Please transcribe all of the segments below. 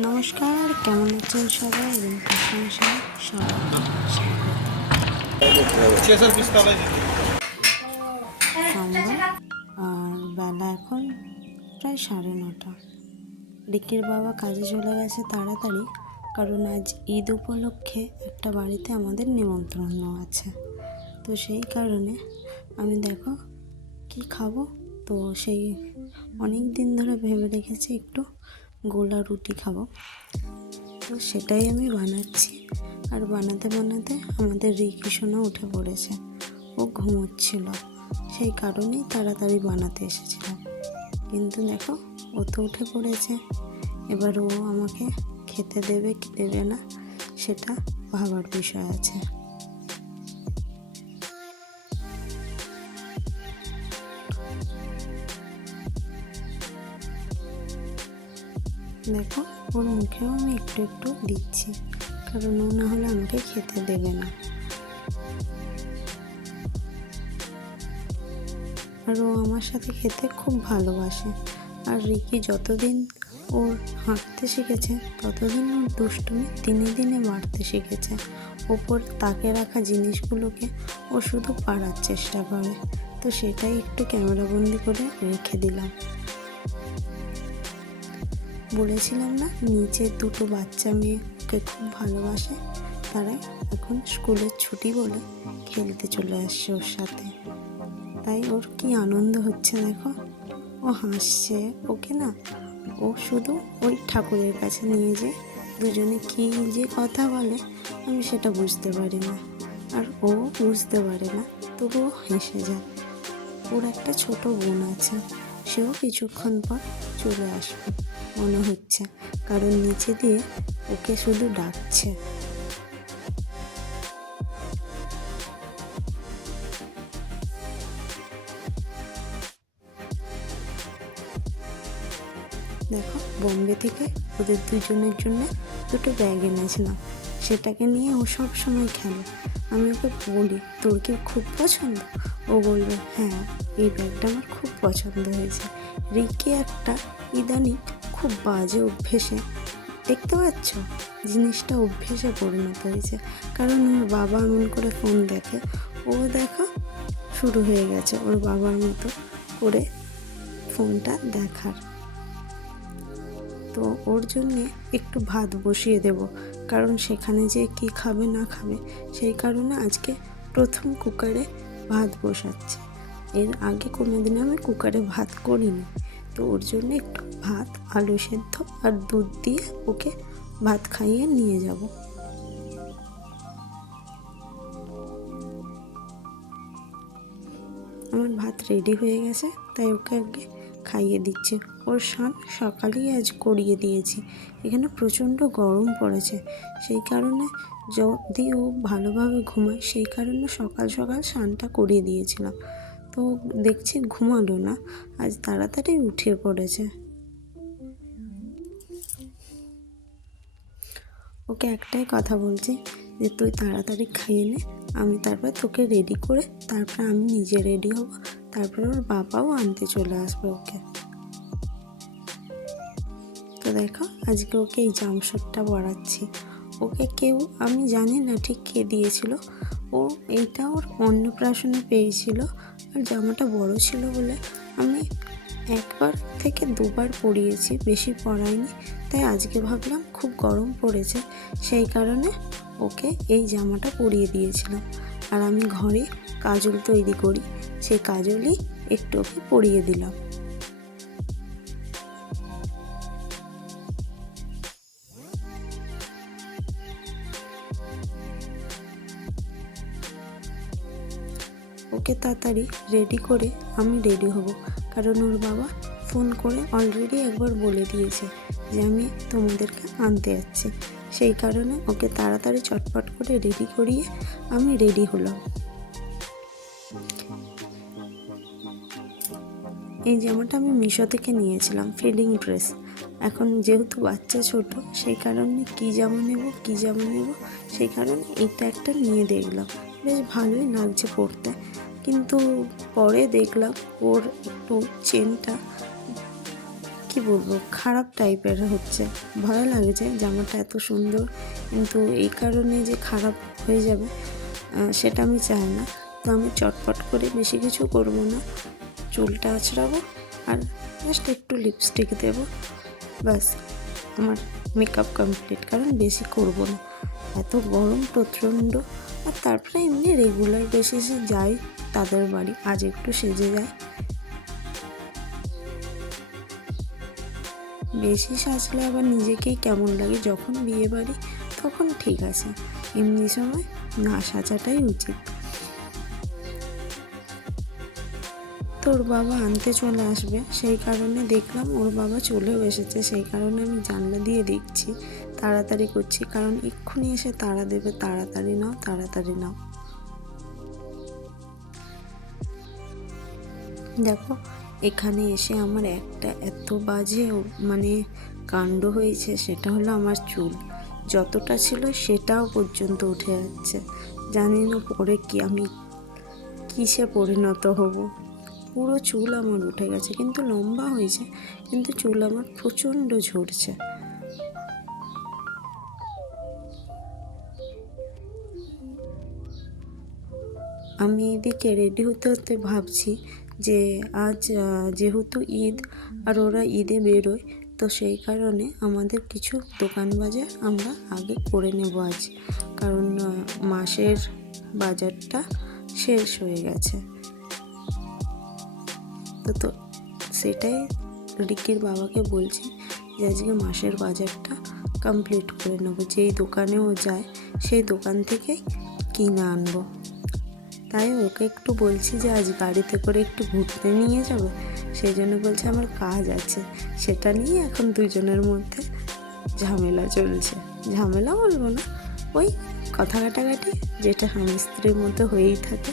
নমস্কার, কেমন আছেন সবাই? এবং প্রশংসায় সবাইকে সোমবার আর বেলা এখন প্রায় 9:30। রিকির বাবা কাজে চলে গেছে তাড়াতাড়ি, কারণ আজ ঈদ উপলক্ষে একটা বাড়িতে আমাদের নিমন্ত্রণ আছে। তো সেই কারণে আমি দেখো কি খাবো, তো সেই অনেক দিন ধরে ভেবে রেখেছি একটু গোলা রুটি খাবো। তো সেটাই আমি বানাচ্ছি। আর বানাতে বানাতে আমাদের রিকি সোনা উঠে পড়েছে, ও ঘুমোচ্ছিল, সেই কারণেই তাড়াতাড়ি বানাতে এসেছিলাম। কিন্তু দেখো ও তো উঠে পড়েছে, এবার ও আমাকে খেতে দেবে কি দেবে না সেটা ভাবার বিষয় আছে। দেখো ওর মুখেও আমি একটু একটু দিচ্ছি, কারণ ও না হলে আমাকে খেতে দেবে না। আর ও আমার সাথে খেতে খুব ভালোবাসে। আর রিকি যতদিন ওর হাঁটতে শিখেছে ততদিন ওর দুষ্টুমি দিনে দিনে বাড়তে শিখেছে। ওপর তাকে রাখা জিনিসগুলোকে ও শুধু পাড়ার চেষ্টা করে। তো সেটাই একটু ক্যামেরাবন্দি করে রেখে দিলাম। বলেছিলাম না নিচে দুটো বাচ্চা মেয়ে ওকে খুব ভালোবাসে, তারা এখন স্কুলের ছুটি বলে খেলতে চলে আসছে ওর সাথে। তাই ওর কি আনন্দ হচ্ছে দেখো, ও হাসছে। ওকে না, ও শুধু ওই ঠাকুরের কাছে নিয়ে যেয়ে দুজনে কী যে কথা বলে আমি সেটা বুঝতে পারি না, আর ও বুঝতে পারে না, তবুও হেসে যায়। ওর একটা ছোট বোন আছে, সেও কিছুক্ষণ পর চলে আসবে মনে হচ্ছে, কারণ নিচে দিয়ে ওকে শুধু ডাকছে। দেখো বোম্বে থেকে ওদের দুজনের জন্য দুটো ব্যাগ এনেছিলাম, সেটাকে নিয়ে ও সব সময় খেলে। আমি ওকে বলি তোর কি খুব পছন্দ? ও বলবে হ্যাঁ, এই ব্যাগটা আমার খুব পছন্দ হয়েছে। রিকি একটা ইদানিং খুব বাজে অভ্যেসে, দেখতে পাচ্ছ, জিনিসটা অভ্যেসে পরিণত হয়েছে, কারণ ওর বাবা এমন করে ফোন দেখে, ও দেখো শুরু হয়ে গেছে ওর বাবার মতো করে ফোনটা দেখার। তো ওর জন্যে একটু ভাত বসিয়ে দেব, কারণ সেখানে যে কি খাবে না খাবে, সেই কারণে আজকে প্রথম কুকারে ভাত বসাচ্ছি। এর আগে কোনোদিন আমি কুকারে ভাত করিনি। তো ওর জন্য একটু ভাত, আলু সেদ্ধ আর দুধ দিয়ে ওকে ভাত খাইয়ে নিয়ে যাব। আমার ভাত রেডি হয়ে গেছে, তাই ওকে আগে খাইয়ে দিচ্ছি। ওর স্নান সকালেই আজ করিয়ে দিয়েছি, এখানে প্রচণ্ড গরম পড়েছে, সেই কারণে যদি ও ভালোভাবে ঘুমায় সেই কারণে সকাল সকাল স্নানটা করিয়ে দিয়েছিলাম। তো দেখছি ঘুমালো না, আজ তাড়াতাড়ি উঠে পড়েছে। ওকে একটাই কথা বলছি যে তুই তাড়াতাড়ি খাইয়ে নে, আমি তারপর তোকে রেডি করে তারপর আমি নিজে রেডি হব, তারপর ওর বাবাও আনতে চলে আসবে ওকে। তো দেখো আজকে ওকে এই জামশুটটা পরাচ্ছি। ওকে কেউ, আমি জানি না ঠিক কে দিয়েছিল, ও এইটা ওর অন্নপ্রাশনে পেয়েছিল। আর জামাটা বড় ছিল বলে আমি একবার থেকে দুবার পরিয়েছি, বেশি পরাইনি। তাই আজকে ভাবলাম খুব গরম পড়েছে, সেই কারণে ওকে এই জামাটা পরিয়ে দিয়েছিলাম। আর আমি ঘরে কাজল তৈরি করি, সেই কাজলই একটু ওকে পরিয়ে দিলাম। ওকে তাড়াতাড়ি রেডি করে আমি রেডি হব, কারণ ওর বাবা ফোন করে অলরেডি একবার বলে দিয়েছে যে আমি তোমাদেরকে আনতে যাচ্ছি। সেই কারণে ওকে তাড়াতাড়ি চটপট করে রেডি করিয়ে আমি রেডি হলাম। এই জামাটা আমি মিশো থেকে নিয়েছিলাম, ফিডিং ড্রেস। এখন যেহেতু বাচ্চা ছোট, সেই কারণে কী জামা নেব সেই কারণে এইটা একটা নিয়ে দেখলাম, বেশ ভালোই লাগছে পরতে। কিন্তু পরে দেখলাম ওর একটু চেনটা কি বলবো, খারাপ টাইপের হচ্ছে। ভয় লাগছে, জামাটা এত সুন্দর, কিন্তু এই কারণে যে খারাপ হয়ে যাবে সেটা আমি চাই না। তো আমি চটপট করে বেশি কিছু করব না, চুলটা আঁচড়াবো আর জাস্ট একটু লিপস্টিক দেবো, ব্যাস আমার মেকআপ কমপ্লিট। কারণ বেশি করব না, এত গরম প্রচণ্ড। আর তারপরে এমনি রেগুলার বেসিসে যাই তাদের বাড়ি, আজ একটু সেজে যাই। বেশি সাজলে আবার নিজেকেই কেমন লাগে। যখন বিয়ে বাড়ি তখন ঠিক আছে, এমনি সময় না সাজাটাই উচিত। তোর বাবা আনতে চলে আসবে, সেই কারণে দেখলাম ওর বাবা চলেও এসেছে, সেই কারণে আমি জানলা দিয়ে দেখছি, তাড়াতাড়ি করছি, কারণ এক্ষুনি এসে তাড়া দেবে, তাড়াতাড়ি নাও তাড়াতাড়ি নাও। দেখো এখানে এসে আমার একটা এত বাজে মানে কাণ্ড হয়েছে, সেটা হলো আমার চুল যতটা ছিল সেটাও পর্যন্ত উঠে যাচ্ছে। জানি না পরে কি আমি কিসে পরিণত হব। পুরো চুল আমার উঠে গেছে, কিন্তু লম্বা হয়েছে, কিন্তু চুল আমার প্রচণ্ড ঝরছে। আমি এদিকে রেডি হতে হতে ভাবছি যে আজ যেহেতু ঈদ আর ওরা ঈদে বেরোয়, তো সেই কারণে আমাদের কিছু দোকান বাজার আমরা আগে করে নেব আজ, কারণ মাসের বাজারটা শেষ হয়ে গেছে। তো সেটাই রিকির বাবাকে বলছি যে আজকে মাসের বাজারটা কমপ্লিট করে নেব, যেই দোকানেও যায় সেই দোকান থেকে কিনে আনবো। তাই ওকে একটু বলছি যে আজ গাড়িতে করে একটু ঘুরতে নিয়ে যাবে, সেই জন্য বলছে আমার কাজ আছে। সেটা নিয়ে এখন দুজনের মধ্যে ঝামেলা চলছে। ঝামেলা বলবো না, ওই কথা কাটাকাটি, যেটা স্বামী স্ত্রীর মধ্যে হয়েই থাকে।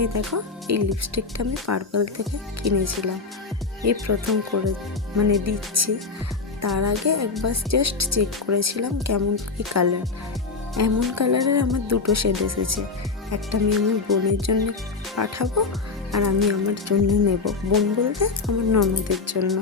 এই দেখো, এই লিপস্টিকটা আমি পার্পল থেকে কিনেছিলাম, এই প্রথম করে মানে দিচ্ছি। তার আগে একবার জাস্ট চেক করেছিলাম কেমন কী কালার। এমন কালারের আমার দুটো শেড এসেছে, একটা আমি আমার বোনের জন্য পাঠাবো আর আমি আমার জন্য নেব। বোন বলতে আমার ননদের জন্য।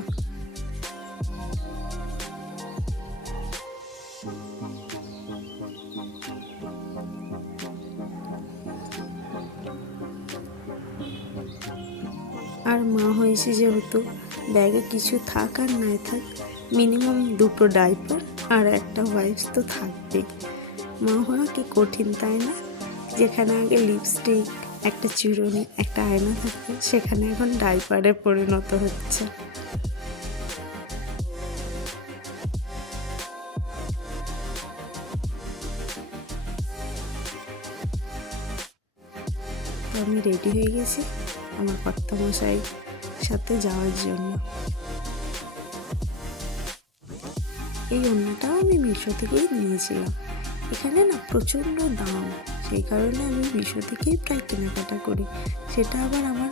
আর মা হয়েছে যেহেতু, ব্যাগে কিছু থাক আর নাই থাক, মিনিমাম দুটো ডাইপার আর একটা ওয়াইপস তো থাকবেই। মা হওয়া কি কঠিন, তাই না? যেখানে আগে লিপস্টিক, একটা চিরুনি, একটা আয়না থাকতো, সেখানে এখন ডাইপারে পরিণত হচ্ছে। আমি রেডি হয়ে গেছি আমার কর্তামশাই সাথে যাওয়ার জন্য। এই ওড়নাটাও আমি মিশো থেকেই নিয়েছিলাম। এখানে না প্রচণ্ড দাম, সেই কারণে আমি মিশো থেকেই প্রায় কেনাকাটা করি। সেটা আবার আমার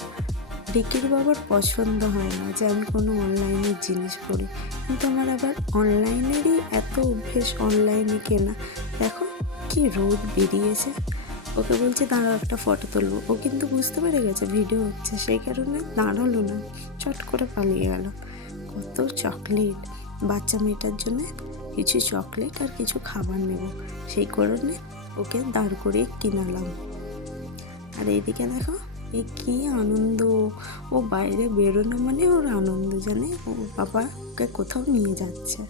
রিকির বাবার পছন্দ হয় না যে আমি কোনো অনলাইনের জিনিস পড়ি, কিন্তু আমার আবার অনলাইনেরই এত অভ্যেস, অনলাইনে কেনা। দেখো কি রোদ বেরিয়েছে। ওকে বলছি দাঁড়াও একটা ফটো তুলবো, ও কিন্তু বুঝতে পেরে গেছে ভিডিও হচ্ছে, সেই কারণে দাঁড়ালো না, চট করে পালিয়ে গেল। কত চকলেট, বাচ্চা মেয়েটার জন্য কিছু চকলেট আর কিছু খাবার নেব, সেই কারণে ওকে দাঁড় করিয়ে কিনালাম। আর এইদিকে দেখো এই কী আনন্দ, ও বাইরে বেরোনো মানে ওর আনন্দ, জানে ও বাবা ওকে কোথাও নিয়ে যাচ্ছে।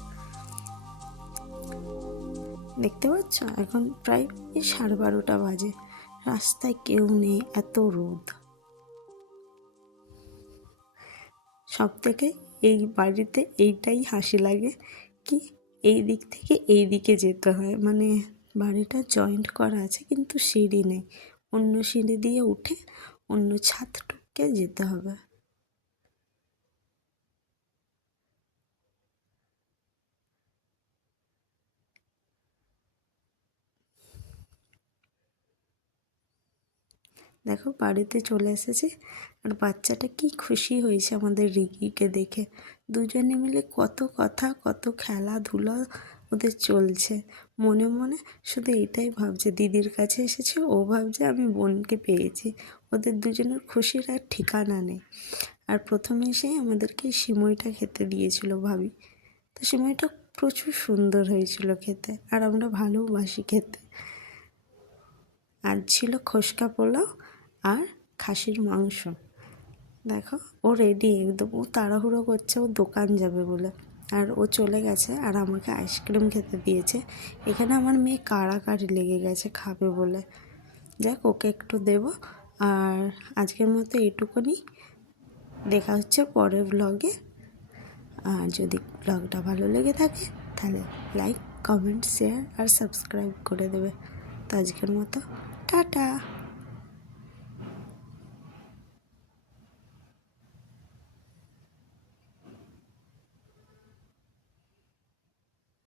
দেখতে পাচ্ছ এখন প্রায় 12:30 বাজে, রাস্তায় কেউ নেই, এত রোদ। সব থেকে এই বাড়িতে এইটাই হাসি লাগে কি, এই দিক থেকে এই দিকে যেতে হয়, মানে বাড়িটা জয়েন্ট করা আছে কিন্তু সিঁড়ি নেই, অন্য সিঁড়ি দিয়ে উঠে অন্য ছাদ টপকে যেতে হবে। দেখো বাড়িতে চলে এসেছি, আর বাচ্চাটা কি খুশি হয়েছে আমাদের রিকিকে দেখে। দুজনে মিলে কত কথা, কত খেলাধুলা ওদের চলছে। মনে মনে শুধু এটাই ভাবছে, দিদির কাছে এসেছে, ও ভাবছে আমি বোনকে পেয়েছি, ওদের দুজনের খুশির আর ঠিকানা নেই। আর প্রথমে এসেই আমাদেরকে সিমইটা খেতে দিয়েছিল ভাবি। তো সিমইটা প্রচুর সুন্দর হয়েছিল খেতে, আর আমরা ভালোবাসি খেতে। আর ছিল খোসকা পোলাও আর খাসির মাংস। দেখো ও রেডি একদম, ও তাড়াহুড়ো করছে, ও দোকান যাবে বলে। আর ও চলে গেছে আর আমাকে আইসক্রিম খেতে দিয়েছে। এখানে আমার মেয়ে কাড়াকাড়ি লেগে গেছে খাবে বলে। যাক, ওকে একটু দেব। আর আজকের মতো এইটুকুনি, দেখা হচ্ছে পরের ব্লগে। আর যদি ব্লগটা ভালো লেগে থাকে তাহলে লাইক, কমেন্ট, শেয়ার আর সাবস্ক্রাইব করে দেবে। তো আজকের মতো টাটা।